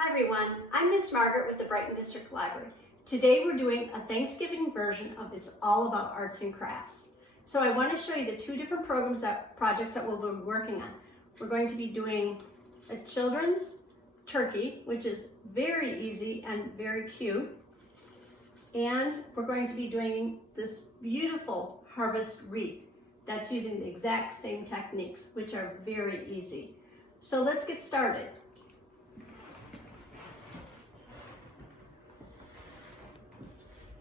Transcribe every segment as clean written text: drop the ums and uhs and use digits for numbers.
Hi everyone, I'm Miss Margaret with the Brighton District Library. Today we're doing a Thanksgiving version of It's All About Arts and Crafts. So I want to show you the two different projects that we'll be working on. We're going to be doing a children's turkey, which is very easy and very cute. And we're going to be doing this beautiful harvest wreath that's using the exact same techniques, which are very easy. So let's get started.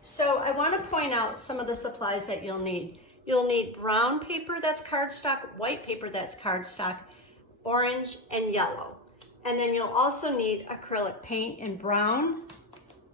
So I want to point out some of the supplies that you'll need. You'll need brown paper that's cardstock, white paper that's cardstock, orange and yellow. And then you'll also need acrylic paint in brown,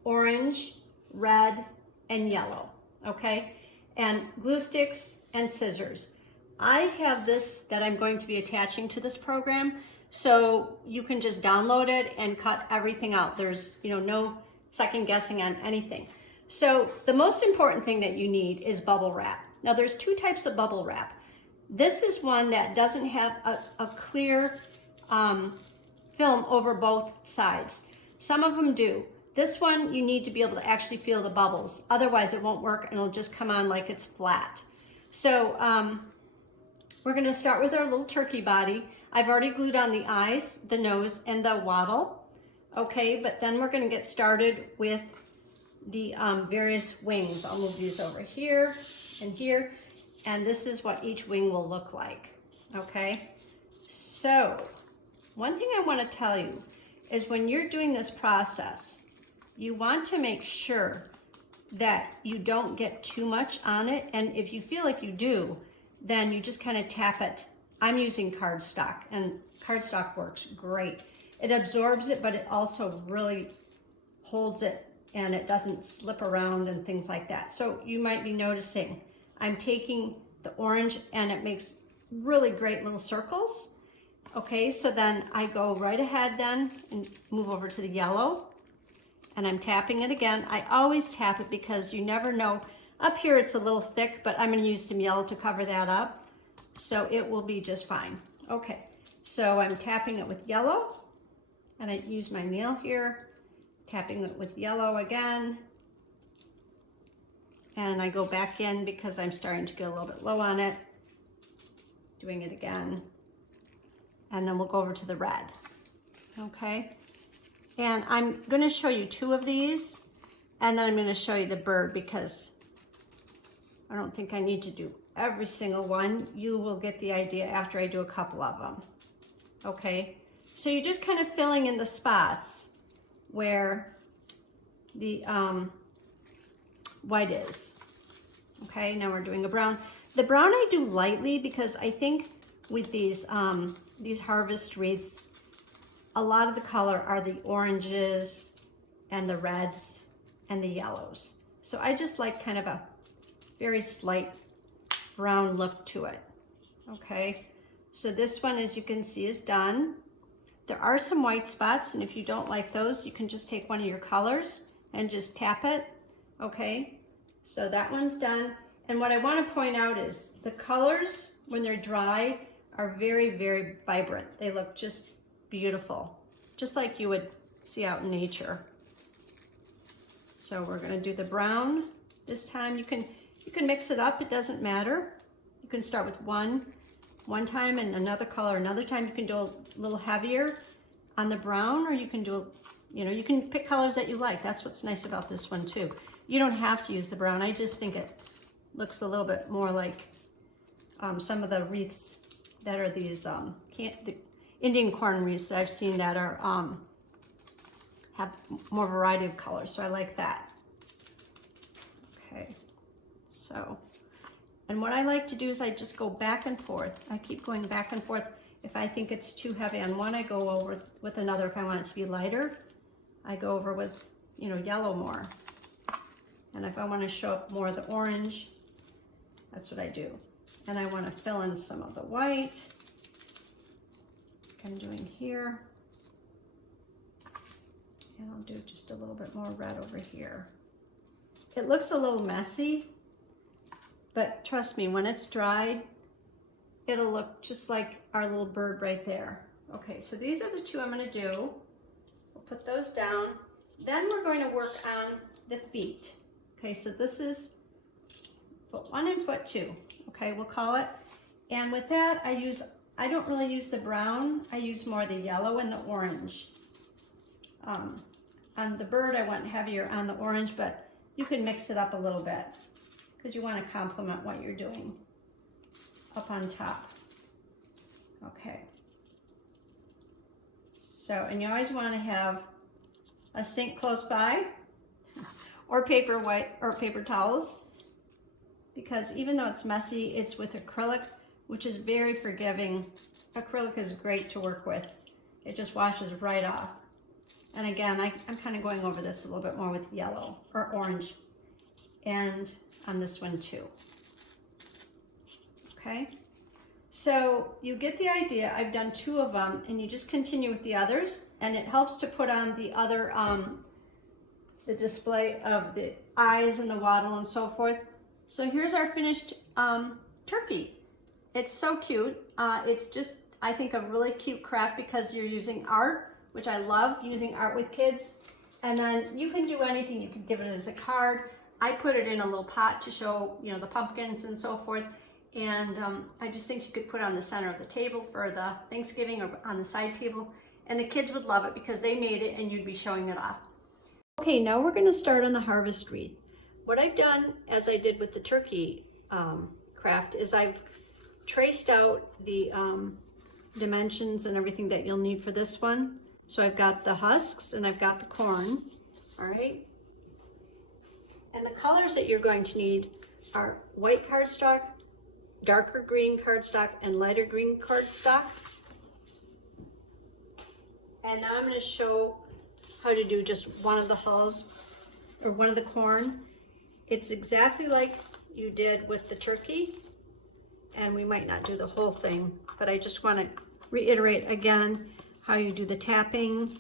orange, red, and yellow, okay? And glue sticks and scissors. I have this that I'm going to be attaching to this program, so you can just download it and cut everything out. There's, no second guessing on anything. So the most important thing that you need is bubble wrap. Now there's two types of bubble wrap. This is one that doesn't have a clear film over both sides. Some of them do. This one you need to be able to actually feel the bubbles. Otherwise it won't work and it'll just come on like it's flat. So we're gonna start with our little turkey body. I've already glued on the eyes, the nose, and the wattle. Okay, but then we're gonna get started with the various wings. I'll move these over here and here, and this is what each wing will look like, okay? So, one thing I want to tell you is when you're doing this process, you want to make sure that you don't get too much on it, and if you feel like you do, then you just kind of tap it. I'm using cardstock, and cardstock works great. It absorbs it, but it also really holds it and it doesn't slip around and things like that. So you might be noticing I'm taking the orange and it makes really great little circles. Okay, so then I go right ahead then and move over to the yellow and I'm tapping it again. I always tap it because you never know. Up here it's a little thick, but I'm gonna use some yellow to cover that up. So it will be just fine. Okay, so I'm tapping it with yellow and I use my nail here, tapping it with yellow again, and I go back in because I'm starting to get a little bit low on it, doing it again, and then we'll go over to the red, okay? And I'm gonna show you two of these, and then I'm gonna show you the bird because I don't think I need to do every single one. You will get the idea after I do a couple of them, okay? So you're just kind of filling in the spots where the white is. Okay, now we're doing a brown. The brown I do lightly because I think with these harvest wreaths, a lot of the color are the oranges and the reds and the yellows. So I just like kind of a very slight brown look to it. Okay, so this one, as you can see, is done. There are some white spots, and if you don't like those, you can just take one of your colors and just tap it, okay? So that one's done. And what I want to point out is the colors, when they're dry, are very, very vibrant. They look just beautiful, just like you would see out in nature. So we're going to do the brown this time. You can mix it up, it doesn't matter. You can start with one time and another color another time. You can do a little heavier on the brown, or you can do, you can pick colors that you like. That's what's nice about this one too. You don't have to use the brown. I just think it looks a little bit more like some of the wreaths that are these the Indian corn wreaths that I've seen that are have more variety of colors. So I like that. Okay, so. And what I like to do is I just go back and forth. I keep going back and forth. If I think it's too heavy on one, I go over with another. If I want it to be lighter, I go over with, yellow more. And if I want to show up more of the orange, that's what I do. And I want to fill in some of the white, like I'm doing here. And I'll do just a little bit more red over here. It looks a little messy, but trust me, when it's dried, it'll look just like our little bird right there. Okay, so these are the two I'm gonna do. put those down. Then we're going to work on the feet. Okay, so this is foot 1 and foot 2. Okay, we'll call it. And with that, I don't really use the brown. I use more the yellow and the orange. On the bird, I went heavier on the orange, but you can mix it up a little bit because you want to complement what you're doing up on top. Okay. So, and you always want to have a sink close by, or paper towels, because even though it's messy, it's with acrylic, which is very forgiving. Acrylic is great to work with. It just washes right off. And again, I'm kind of going over this a little bit more with yellow or orange, and on this one too. Okay, so you get the idea. I've done 2 of them, and you just continue with the others, and it helps to put on the other, the display of the eyes and the wattle and so forth. So here's our finished turkey. It's so cute. It's just, I think, a really cute craft because you're using art, which I love using art with kids. And then you can do anything. You can give it as a card. I put it in a little pot to show, you know, the pumpkins and so forth. And I just think you could put it on the center of the table for the Thanksgiving or on the side table. And the kids would love it because they made it and you'd be showing it off. Okay, now we're gonna start on the harvest wreath. What I've done, as I did with the turkey craft, is I've traced out the dimensions and everything that you'll need for this one. So I've got the husks and I've got the corn, all right? And the colors that you're going to need are white cardstock, darker green cardstock, and lighter green cardstock. And now I'm going to show how to do just one of the hulls, or one of the corn. It's exactly like you did with the turkey, and we might not do the whole thing, but I just want to reiterate again how you do the tapping,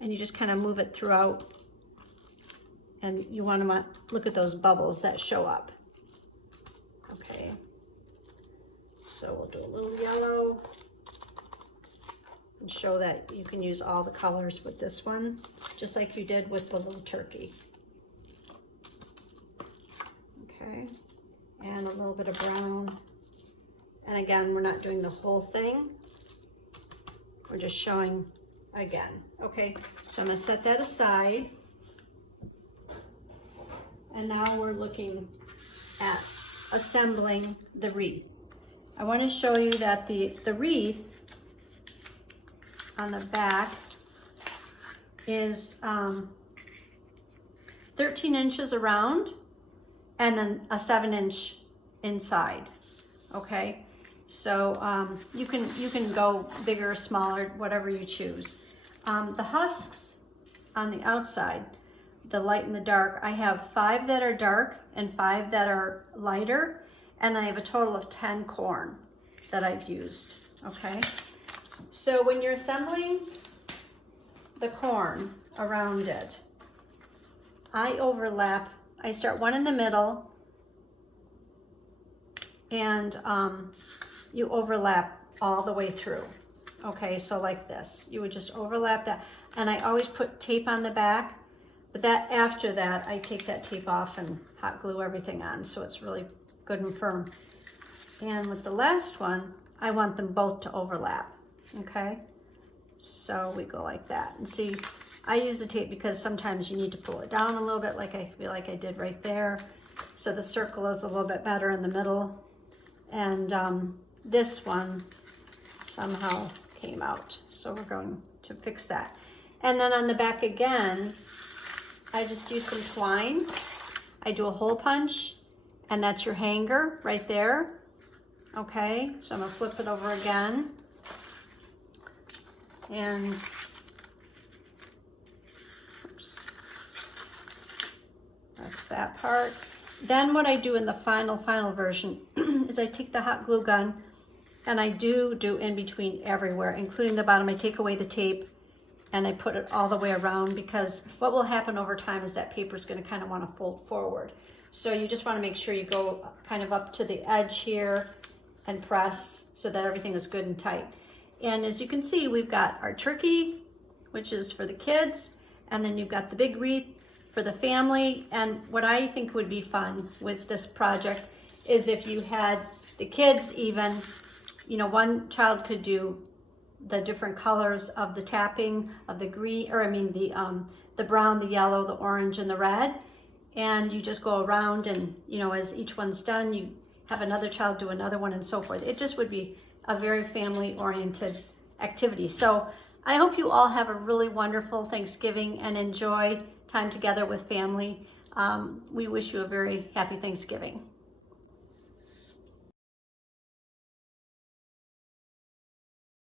and you just kind of move it throughout, and you want to look at those bubbles that show up. Okay, so we'll do a little yellow and show that you can use all the colors with this one, just like you did with the little turkey. Okay, and a little bit of brown. And again, we're not doing the whole thing. We're just showing again. Okay, so I'm gonna set that aside. And now we're looking at assembling the wreath. I want to show you that the wreath on the back is 13 inches around and then a 7-inch inside. Okay, so you can go bigger or smaller, whatever you choose. The husks on the outside, the light and the dark, I have 5 that are dark and 5 that are lighter, and I have a total of 10 corn that I've used. Okay, so when you're assembling the corn around it, I start one in the middle, and you overlap all the way through. Okay, so like this, you would just overlap that, and I always put tape on the back, but after that, I take that tape off and hot glue everything on so it's really good and firm. And with the last one, I want them both to overlap, okay? So we go like that. And see, I use the tape because sometimes you need to pull it down a little bit, like I feel like I did right there. So the circle is a little bit better in the middle. And this one somehow came out. So we're going to fix that. And then on the back again, I just use some twine. I do a hole punch, and that's your hanger right there. Okay, so I'm gonna flip it over again. And, oops, that's that part. Then what I do in the final version is I take the hot glue gun, and I do in between everywhere, including the bottom. I take away the tape, and I put it all the way around, because what will happen over time is that paper is going to kind of want to fold forward. So you just want to make sure you go kind of up to the edge here and press so that everything is good and tight. And as you can see, we've got our turkey, which is for the kids, and then you've got the big wreath for the family. And what I think would be fun with this project is if you had the kids even, you know, one child could do the different colors of the tapping of the green, or I mean the brown, the yellow, the orange, and the red. And you just go around and, you know, as each one's done, you have another child do another one and so forth. It just would be a very family-oriented activity. So I hope you all have a really wonderful Thanksgiving and enjoy time together with family. We wish you a very happy Thanksgiving.